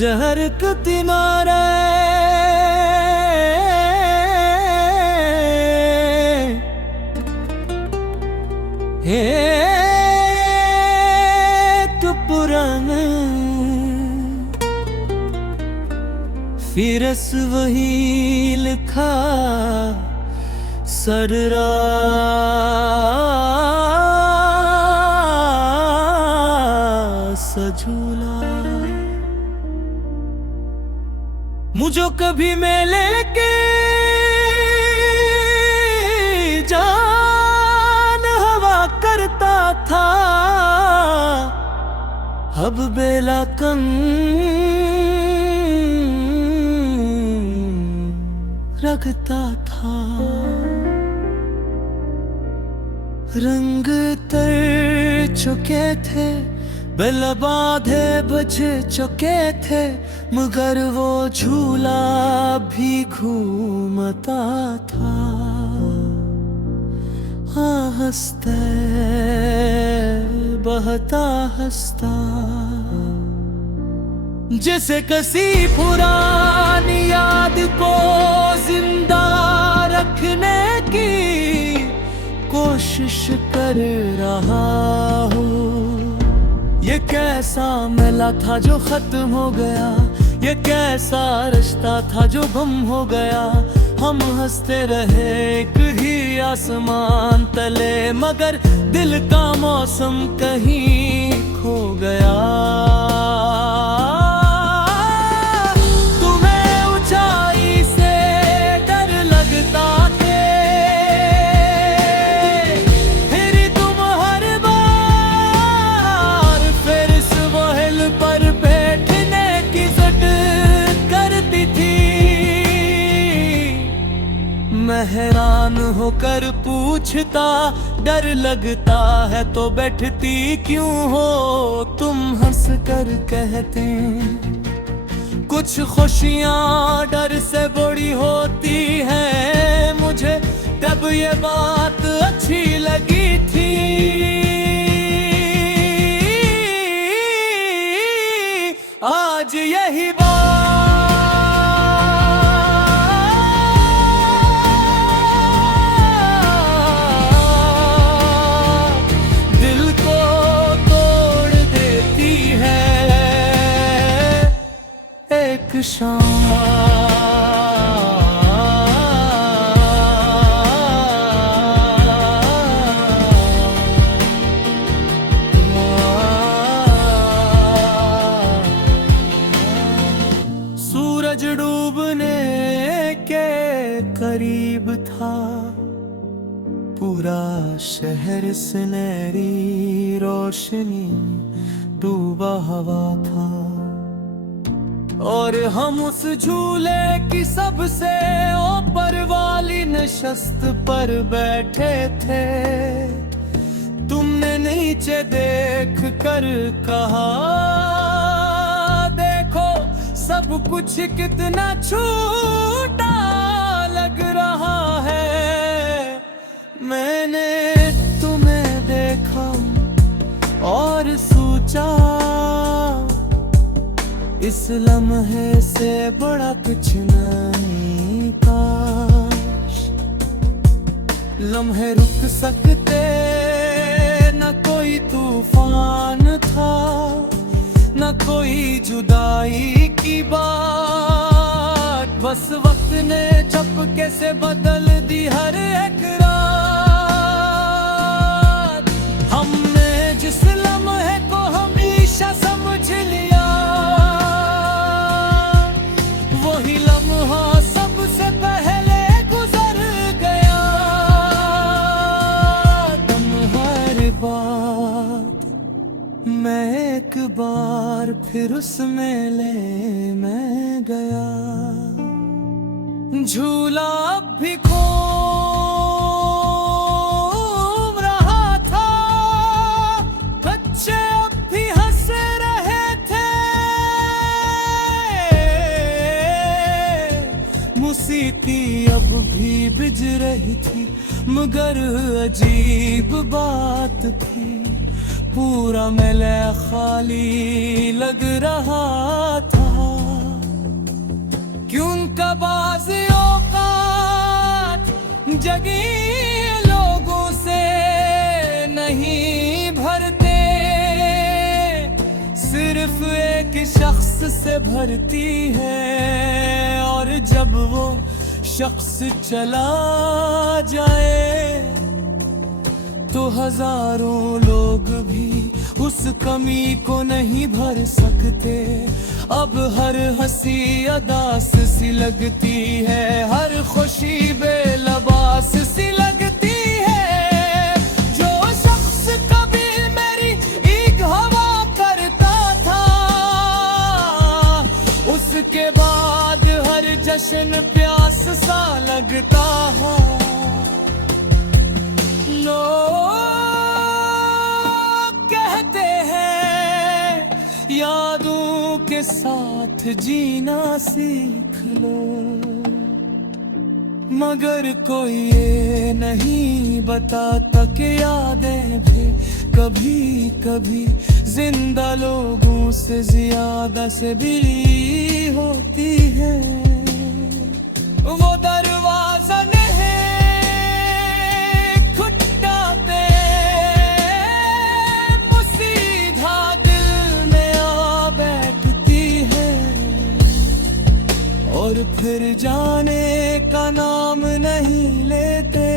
जहर किनारे हे तो पुराने फिरस वही लिखा सररा सझूला मुझो कभी मेले के जान हवा करता था अब बेला कन रखता था रंग तर चुके थे बेल बाधे बज चुके थे मगर वो झूला भी घूमता था हंसते बहता हंसता जैसे किसी पुरानी याद को जिंदा रखने की कोशिश कर रहा हूँ। ये कैसा मेला था जो खत्म हो गया, ये कैसा रिश्ता था जो गुम हो गया। हम हंसते रहे एक ही आसमान तले मगर दिल का मौसम कहीं खो गया। तुम्हें ऊंचाई से डर लगता थे फिर तुम हर बार फिर इस वहल पर बैठने की जिद करती थी। मैं हैरान होकर पूछता डर लगता है तो बैठती क्यों हो। तुम हंस कर कहते कुछ खुशियाँ डर से बड़ी होती हैं। मुझे तब ये बात अच्छी लगी थी। आज यही बात शाम सूरज डूबने के करीब था, पूरा शहर सुनहरी रोशनी डूबा हवा था और हम उस झूले की सबसे ऊपर वाली नशस्त पर बैठे थे। तुमने नीचे देख कर कहा देखो सब कुछ कितना छोटा लग रहा है। मैंने तुम्हें देखा और सोचा इस लम्हे से बड़ा कुछ नहीं काश लम्हे रुक सकते। न कोई तूफान था न कोई जुदाई की बात, बस वक्त ने चपके से बदल दी हर एक रात। हमने जिस लम्हे को हमेशा समझ लिया सबसे पहले गुजर गया। तुम्हारी बात मैं एक बार फिर उस मेले में गया। झूला अब भी घूम रहा था, बच्चे अब भी हंस रहे थे। मूसीकी अब भी बिज रही थी, मगर अजीब बात थी, पूरा मेला खाली लग रहा था। क्यों का बाज़ औक़ात जगी लोगों से नहीं भरते, सिर्फ एक शख्स से भरती है, और जब वो शख्स चला जाए तो हजारों लोग भी उस कमी को नहीं भर सकते। अब हर हंसी अदास सी लगती है, हर खुशी बेलबास सी लगती है। जो शख्स कभी मेरी एक हवा करता था, उसके बाद हर जश्न प्यास सा लगता है। लोग कहते हैं यादों के साथ जीना सीख लो, मगर कोई ये नहीं बताता कि यादें भी कभी कभी जिंदा लोगों से ज्यादा से भी होती है। वो दरवाजा नहीं खटखटाते, वो सीधा दिल में आ बैठती है, और फिर जाने का नाम नहीं लेते।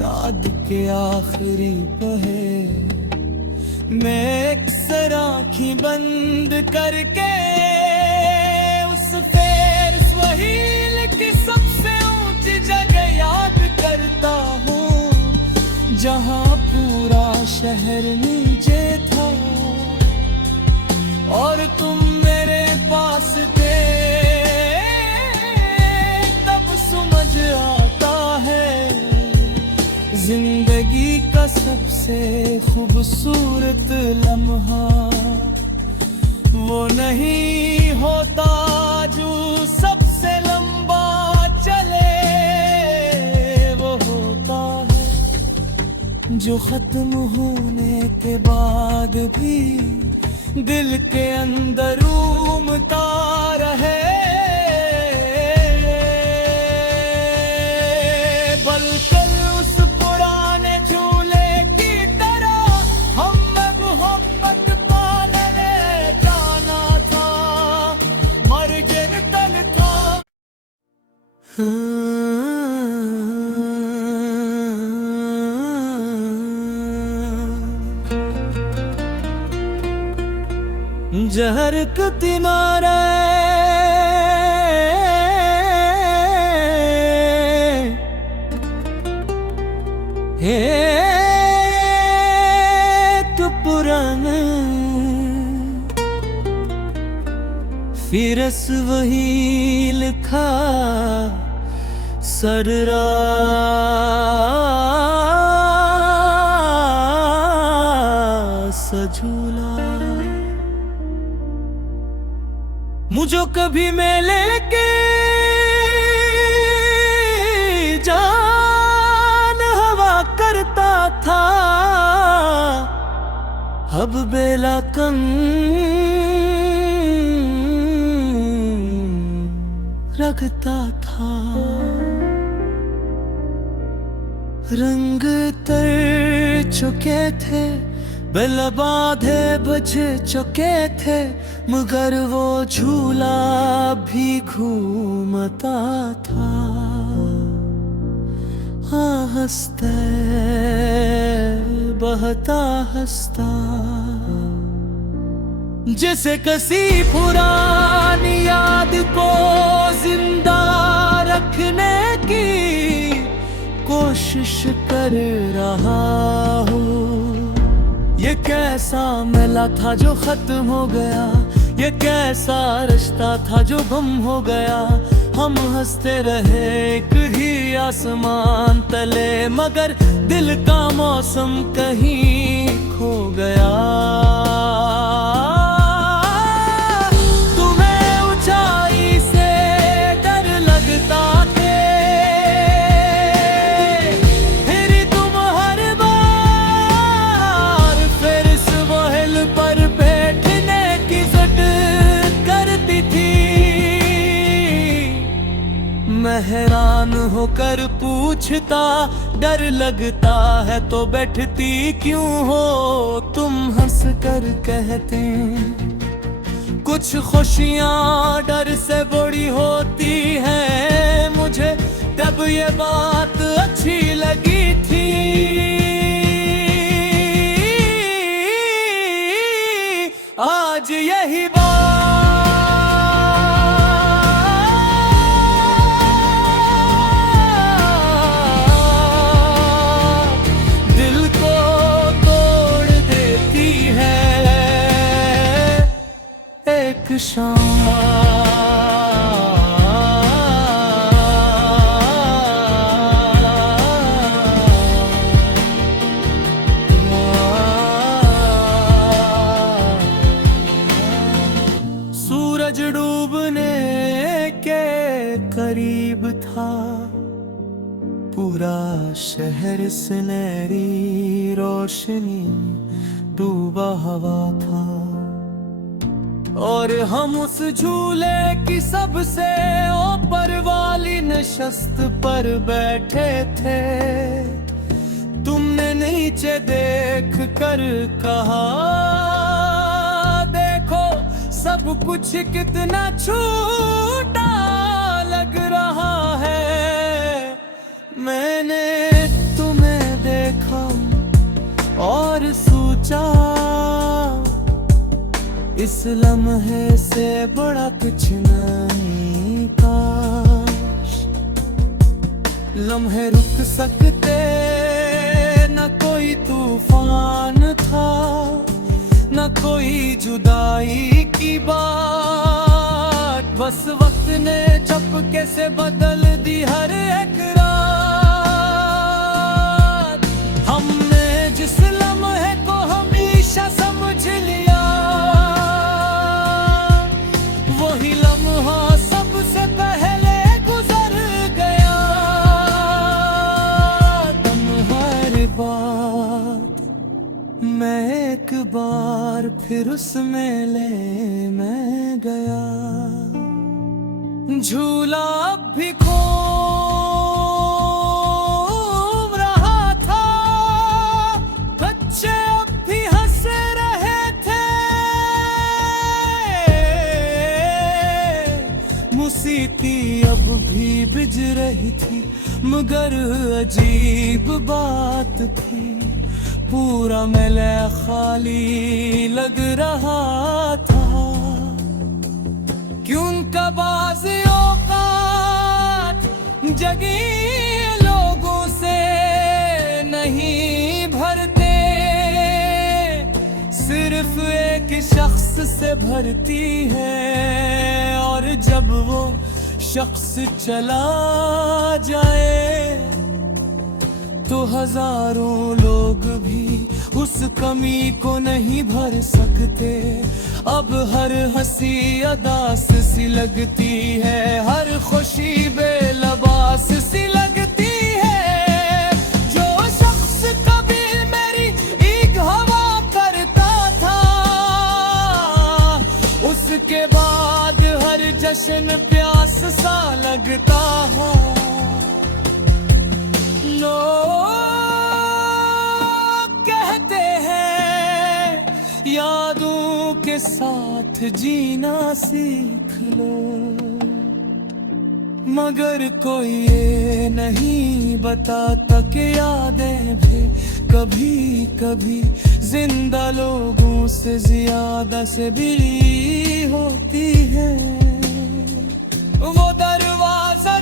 रात के आखिरी पहर मैं अक्सर आँखें बंद करके उस फेरिस वहील की सबसे ऊंची जगह याद करता हूँ, जहाँ पूरा शहर नीचे था और तुम मेरे पास थे। तब समझ आता है जिंदगी का सबसे खूबसूरत लम्हा वो नहीं होता जो सबसे लंबा चले, वो होता है जो खत्म होने के बाद भी दिल के अंदर उमता रहे। बलकर उस पुराने झूले की तरह हम में मोहब्बत पाने जाना था, मर गिर तल था। जहर किनारे एक पुराना फिरस वही लिखा सररा सझूला। मुझे कभी मेले के जान हवा करता था, अब बेला कम रखता था। रंग तर चुके थे, बेल बाधे बज चुके थे, मगर वो झूला भी घूमता था। हाँ हंसते बहता हंसता, जिसे किसी पुरानी याद को जिंदा रखने की कोशिश कर रहा हूँ। ये कैसा मेला था जो खत्म हो गया, ये कैसा रिश्ता था जो गुम हो गया। हम हंसते रहे एक ही आसमान तले, मगर दिल का मौसम कहीं खो गया। तुम्हें ऊंचाई से मैं हैरान होकर पूछता, डर लगता है तो बैठती क्यों हो? तुम हंस कर कहते कुछ खुशियाँ डर से बड़ी होती हैं। मुझे तब ये बात अच्छी लगी थी। आज यही बात दिल को तोड़ देती है एक शाम। सूरज डूबने के करीब था, पूरा शहर सुनहरी रोशनी डूबा हवा था, और हम उस झूले की सबसे ऊपर वाली नशस्त पर बैठे थे। तुमने नीचे देख कर कहा, देखो सब कुछ कितना छोटा लग रहा है। मैंने तुम्हें देखा और सोचा, इस लम्हे से बड़ा कुछ नहीं। काश लम्हे रुक सकते, न कोई तूफान था, न कोई जुदाई की बात। बस वक्त ने चपके से बदल दी हर एक रात। हमने जिस लम्हे को हमेशा समझ लिया, वही लम्हा सबसे पहले गुजर गया। तुम्हारी बात मैं एक बार फिर उस मेले में गया। झूला अब भी घूम रहा था, बच्चे अब भी हंस रहे थे। मौसीकी अब भी बिज रही थी, मगर अजीब बात थी, पूरा मेला खाली लग रहा था। क्यों बाज़ औक़ात जगी लोगों से नहीं भरते, सिर्फ एक शख्स से भरती है। और जब वो शख्स चला जाए तो हजारों लोग भी उस कमी को नहीं भर सकते। अब हर हंसी अदास सी लगती है, हर खुशी बेलबास सी लगती है। जो शख्स कभी मेरी एक हवा करता था, उसके बाद हर जश्न प्यास सा लगता है। लोग कहते हैं यादों के साथ जीना सीख लो, मगर कोई ये नहीं बताता कि यादें भी कभी कभी जिंदा लोगों से ज्यादा से भी होती है। वो दरवाजा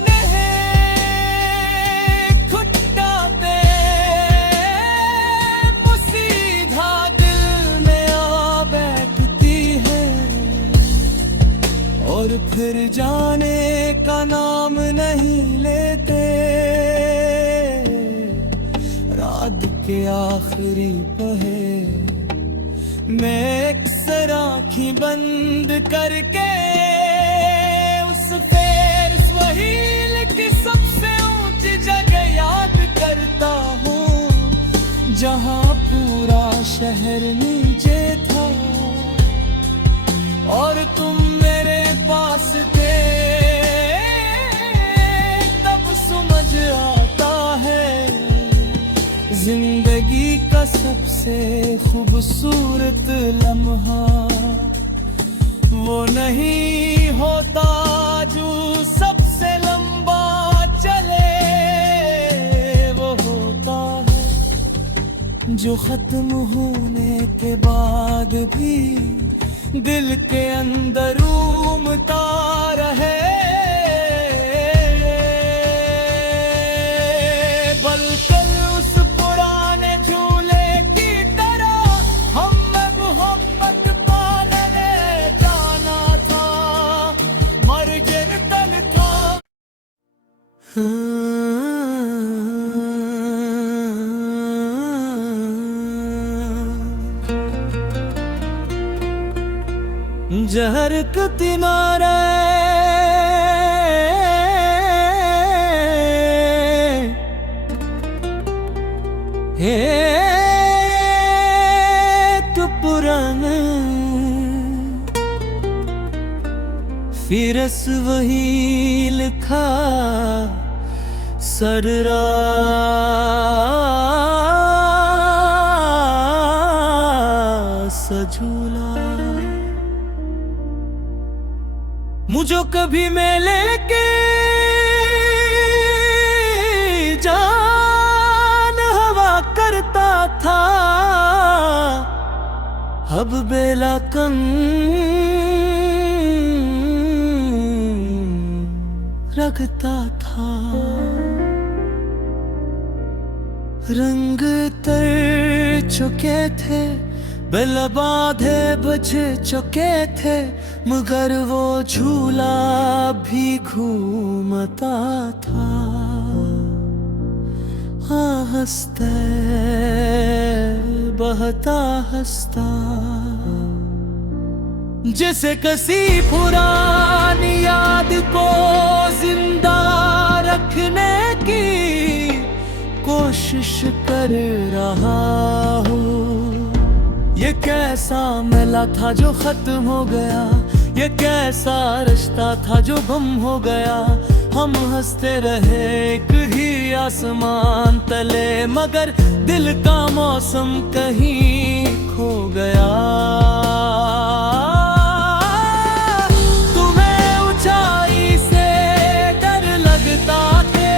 और फिर जाने का नाम नहीं लेते। रात के आखिरी पहर मैं अक्सर आँखें बंद करके उस फेर स्वहील की सबसे ऊंची जगह याद करता हूँ, जहाँ पूरा शहर नीचे था और तुम मेरे पास थे। जिंदगी का सबसे खूबसूरत लम्हा वो नहीं होता जो सबसे लंबा चले, वो होता है जो खत्म होने के बाद भी दिल के अंदर उमता रहे। बलकर उस पुराने झूले की तरह हम मोहब्बत पाने जाना था, मर गिर तल था। जहर किनारे तो पुराना फिरस वही लिखा सररा सझूला। मुझो कभी मेले के जान हवा करता था, अब बेला कन रखता था। रंग तर चुके थे, बेल बाधे बज चुके थे, मगर वो झूला भी घूमता था। हंसते बहता हंसता, जिसे किसी पुरानी याद को जिंदा रखने की कोशिश कर रहा हूँ। ये कैसा मेला था जो खत्म हो गया, ये कैसा रिश्ता था जो गुम हो गया। हम हंसते रहे एक ही आसमान तले, मगर दिल का मौसम कहीं खो गया। तुम्हें ऊंचाई से डर लगता थे,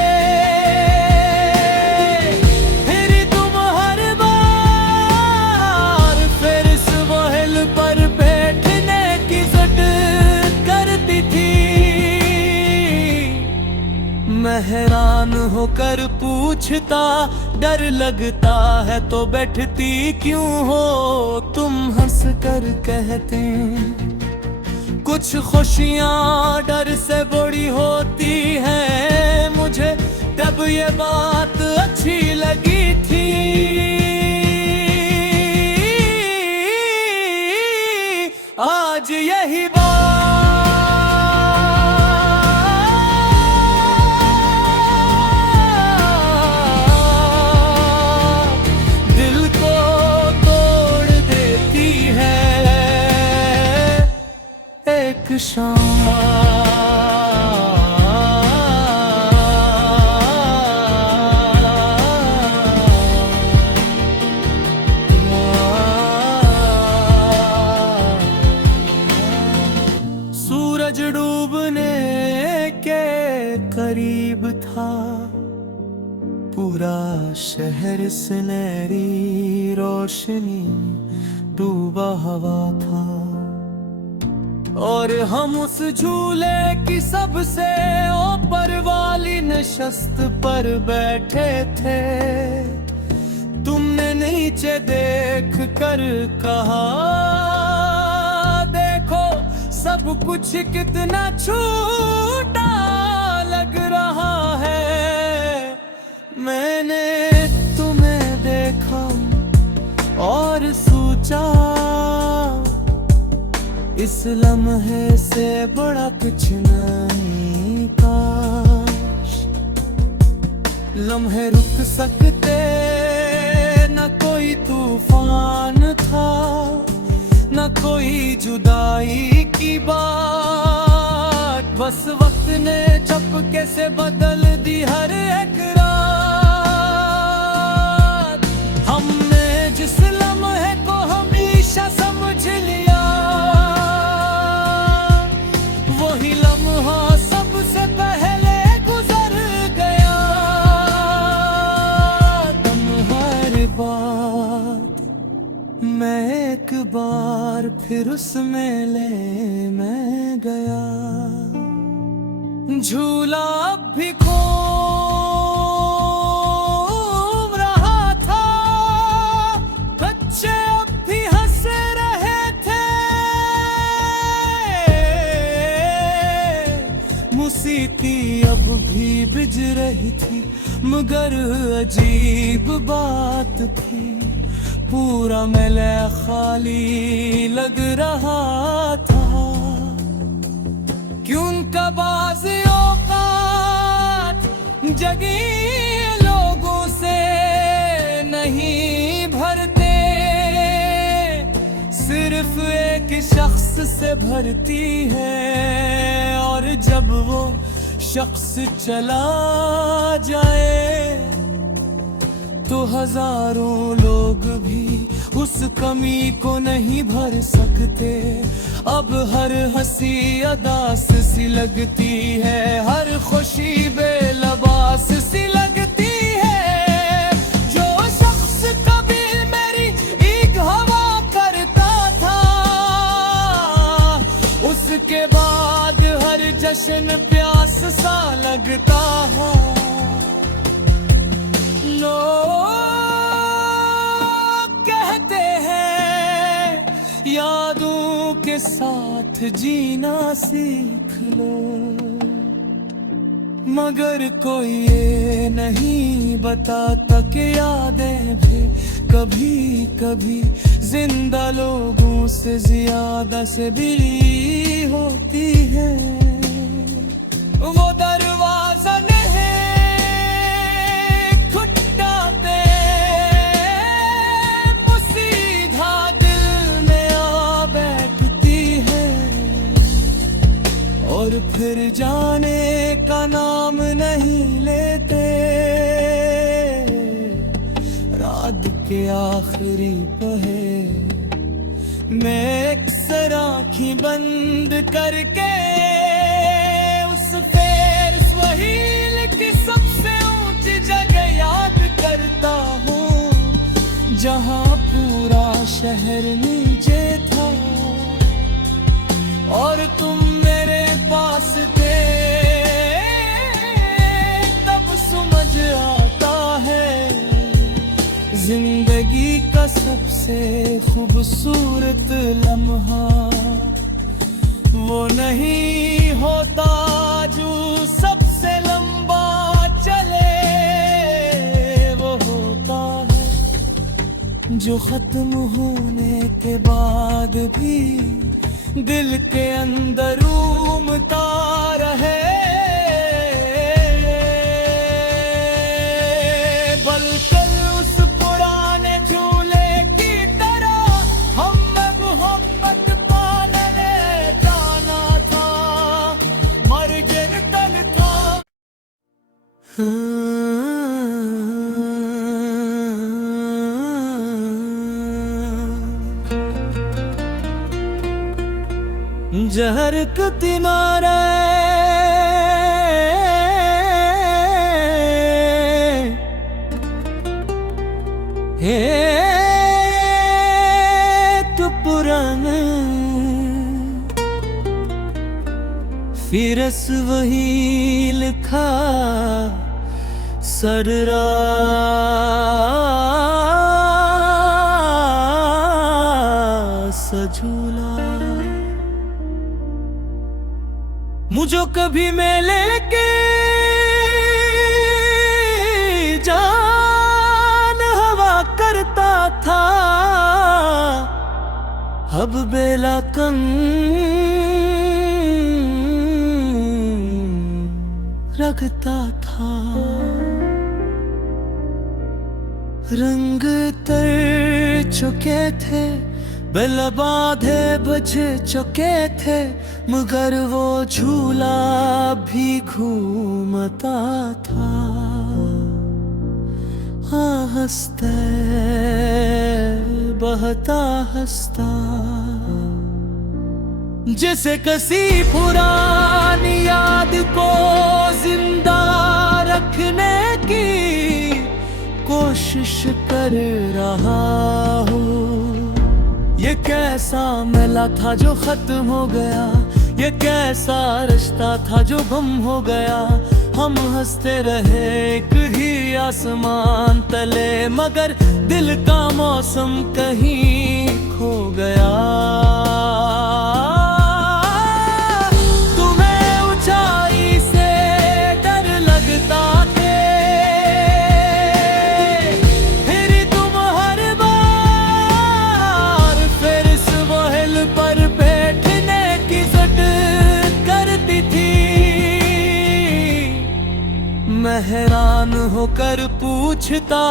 फिर तुम हर बार फिर इस वहल पर बैठने की जिद करती थी। मैं हैरान होकर पूछता, डर लगता है तो बैठती क्यों हो तुम? हंस कर कहते कुछ खुशियाँ डर से बड़ी होती हैं, मुझे तब ये बात अच्छी लगी थी। आज यही बात दिल को तोड़ देती है एक शाम। सूरज डूबने के करीब था, पूरा शहर सुनहरी रोशनी डूबा हवा था, और हम उस झूले की सबसे ऊपर वाली नशस्त पर बैठे थे। तुमने नीचे देख कर कहा, देखो सब कुछ कितना छोटा लग रहा है। मैंने तुम्हें देखा और सोचा, इस लम्हे से बड़ा कुछ नहीं काश। लम्हे रुक सकते, न कोई तूफान था, न कोई जुदाई की बात। बस वक्त ने चपके से बदल दी हर एक रात। नशा समझ लिया, वही लम्हा सबसे पहले गुजर गया। तुम्हारी बात मैं एक बार फिर उस मेले में गया, झूला अब भी घूम रहा था, बच्चे अब भी हंस रहे थे, मौसीकी अब भी बिज रही थी, मगर अजीब बात थी, पूरा मेला खाली लग रहा था। क्यों का बाज़ औक़ात जगी लोगों से नहीं भरते, सिर्फ एक शख्स से भरती है, और जब वो शख्स चला जाए तो हजारों लोग भी उस कमी को नहीं भर सकते। अब हर हंसी अदास सी लगती है, हर खुशी बेलबास सी लगती है। जो शख्स कभी मेरी एक हवा करता था, उसके बाद हर जश्न प्यास सा लगता है। लोग कहते हैं यादों के साथ जीना सीख लो, मगर कोई ये नहीं बताता कि यादें भी कभी कभी जिंदा लोगों से ज्यादा से भी होती है। वो दरवाजा और फिर जाने का नाम नहीं लेते, रात के आखिरी पहर मैं अक्सर आँखें बंद करके उस फेरिस वहील की सबसे ऊंची जगह याद करता हूँ, जहाँ पूरा शहर नीचे था और तुम मेरे पास थे। तब समझ आता है जिंदगी का सबसे खूबसूरत लम्हा वो नहीं होता जो सबसे लंबा चले, वो होता है जो खत्म होने के बाद भी दिल के अंदर उमता रहे। बलकर उस पुराने झूले की तरह हम मोहब्बत पाने जाना था, मर गिर कल था। जहर किनारे हे तो पुराने फिरस वही लिखा सररा सझूला। मुझे कभी मेले के जान हवा करता था, अब बेला कन रखता था। रंग तर चुके थे, बेल बाधे बज चुके थे, मगर वो झूला भी घूमता था। हंसते बहता हंसता। जिसे किसी पुरानी याद को जिंदा रखने की कोशिश कर रहा हूँ। ये कैसा मेला था जो खत्म हो गया, ये कैसा रिश्ता था जो गुम हो गया। हम हंसते रहे एक ही आसमान तले, मगर दिल का मौसम कहीं खो गया। तुम्हें ऊंचाई से डर लगता थे, फिर तुम हर बार फिर इस हिल पर बैठने की जिद करती थी। मैं हैरान होकर पूछता,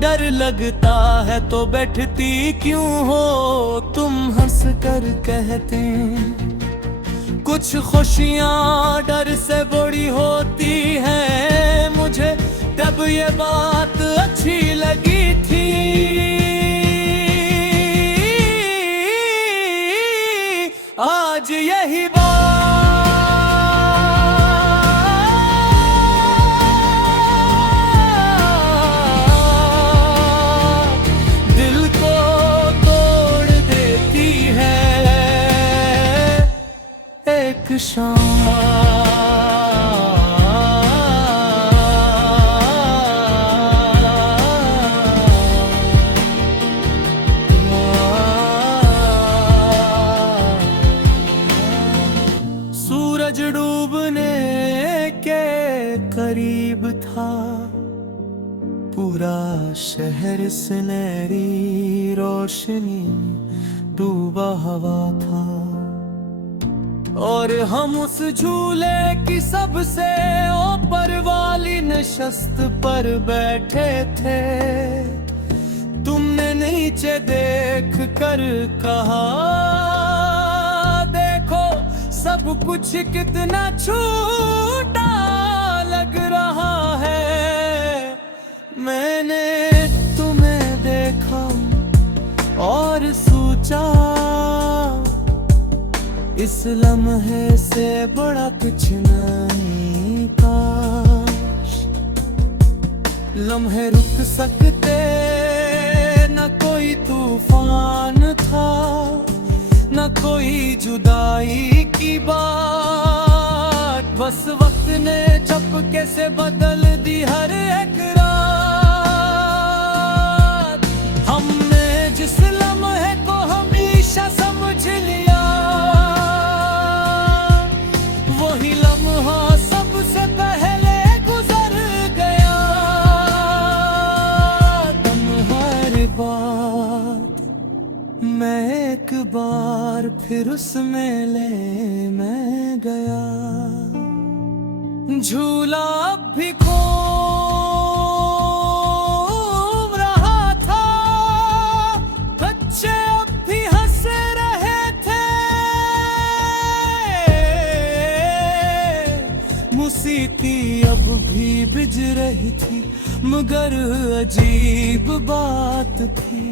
डर लगता है तो बैठती क्यों हो तुम? हंस कर कहते कुछ खुशियाँ डर से बड़ी होती हैं। मुझे तब ये बात अच्छी लगी थी। आज यही बात दिल को तोड़ देती है एक शाम। सूरज डूबने के करीब था, पूरा शहर सुनहरी रोशनी डूबा हवा था। और हम उस झूले की सबसे ऊपर वाली नशस्त पर बैठे थे। तुमने नीचे देख कर कहा, देखो सब कुछ कितना छोटा लग रहा है। मैंने तुम्हें देखा और सोचा, इस लम्हे से बड़ा कुछ नहीं काश। लम्हे रुक सकते, न कोई तूफान था, न कोई जुदाई की बात। बस वक्त ने चपके से बदल दी हर एक रात। हमने जिस लम्हे को हमेशा समझ लिया, वही लम्हा सबसे पहले गुजर गया। तुम्हारी बात मैं एक बार फिर उस मेले में गया। झूला अब भी घूम रहा था, बच्चे अब भी हंस रहे थे। मौसीकी अब भी बिज रही थी, मगर अजीब बात थी,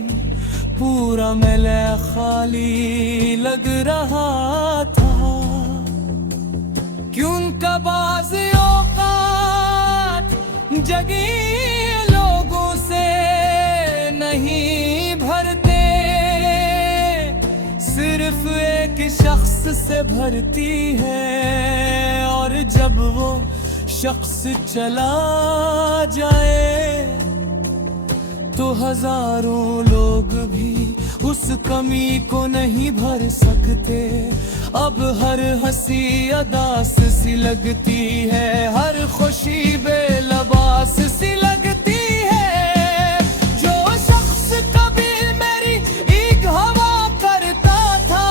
पूरा मेला खाली लग रहा था। क्यों का बाज़ औक़ात जगी लोगों से नहीं भरते, सिर्फ एक शख्स से भरती है। और जब वो शख्स चला जाए तो हजारों लोग भी उस कमी को नहीं भर सकते। अब हर हंसी अदास सी लगती है, हर खुशी बेलबास सी लगती है। जो शख्स कभी मेरी एक हवा करता था,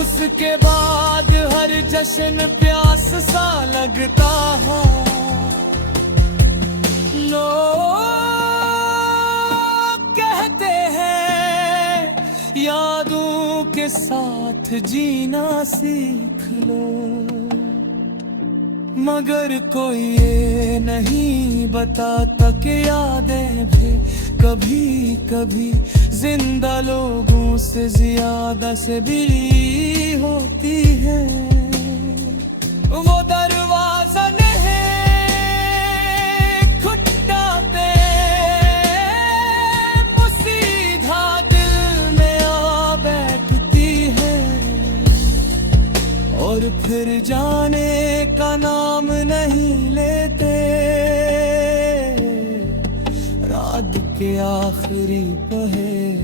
उसके बाद हर जश्न प्यास सा लगता है। लोग कहते हैं यादों के साथ जीना सीख लो, मगर कोई ये नहीं बताता कि यादें भी कभी कभी जिंदा लोगों से ज्यादा से भी होती है। वो दरवाजा नहीं खटखटाते, वो सीधा दिल में आ बैठती है, और फिर जाने का नाम नहीं लेते। रात के आखिरी पहर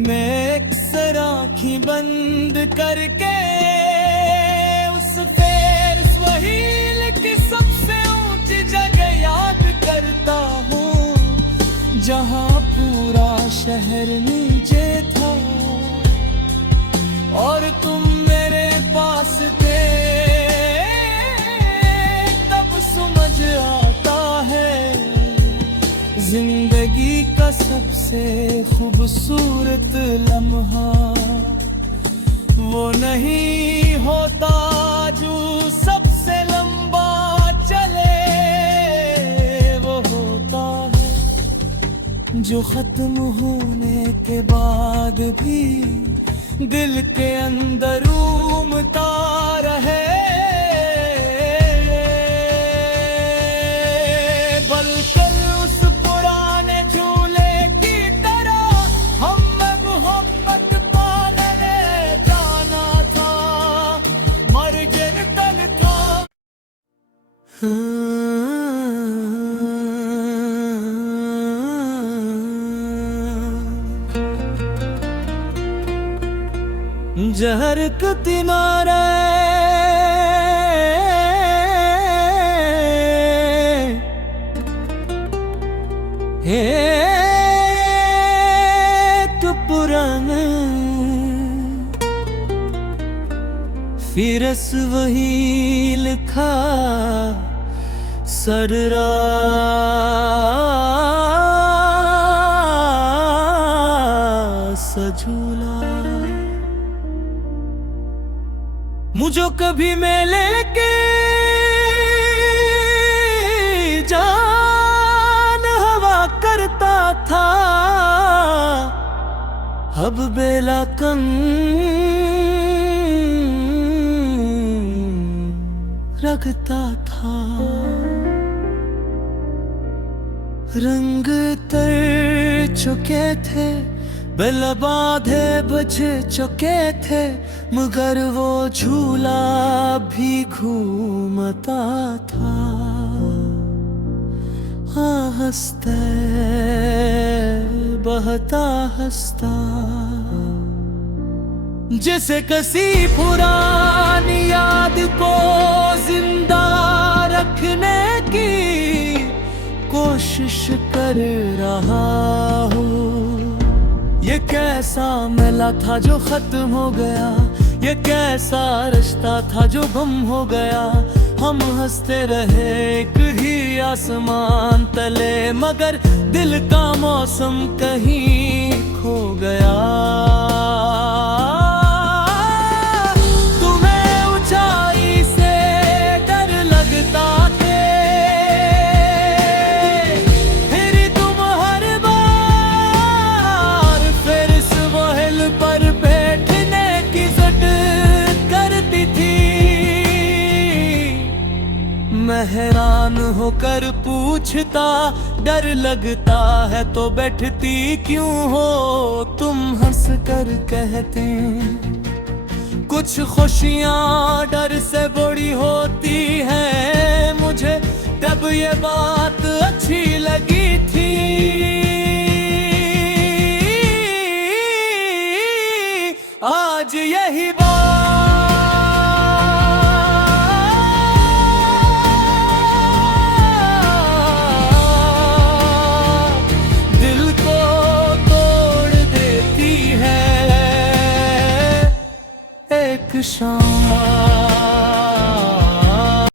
मैं अक्सर आँखें बंद करके उस फेर स्वहील की सबसे ऊंची जगह याद करता हूँ, जहाँ पूरा शहर नीचे था और तुम मेरे पास थे। तब समझ आता है जिंदगी का सबसे खूबसूरत लम्हा वो नहीं होता जो सबसे लंबा चले, वो होता है जो खत्म होने के बाद भी दिल के अंदर उमता रहे। बलकर उस पुराने झूले की तरह हम में मोहब्बत पाने जाना था, मर जिन कल था। जहर के किनारे एक पुराना फिर वही लिखा सररा सझूला। मुझे कभी मेले के जान हवा करता था, अब बेला कन रखता था। रंग तर चुके थे, बेल बाधे बज चुके थे, मगर वो झूला भी घूमता था। हाँ हंसते बहता हंसता, जिसे किसी पुरानी याद को जिंदा रखने की कोशिश कर रहा हूँ। ये कैसा मेला था जो खत्म हो गया, ये कैसा रिश्ता था जो गुम हो गया। हम हंसते रहे एक ही आसमान तले, मगर दिल का मौसम कहीं खो गया। तुम्हें ऊंचाई से डर लगता थे, फिर तुम हर बार फिर इस वहल पर बैठने की जिद करती थी। मैं हैरान होकर पूछता, डर लगता है तो बैठती क्यों हो तुम? हंस कर कहते कुछ खुशियाँ डर से बड़ी होती हैं। मुझे तब ये बात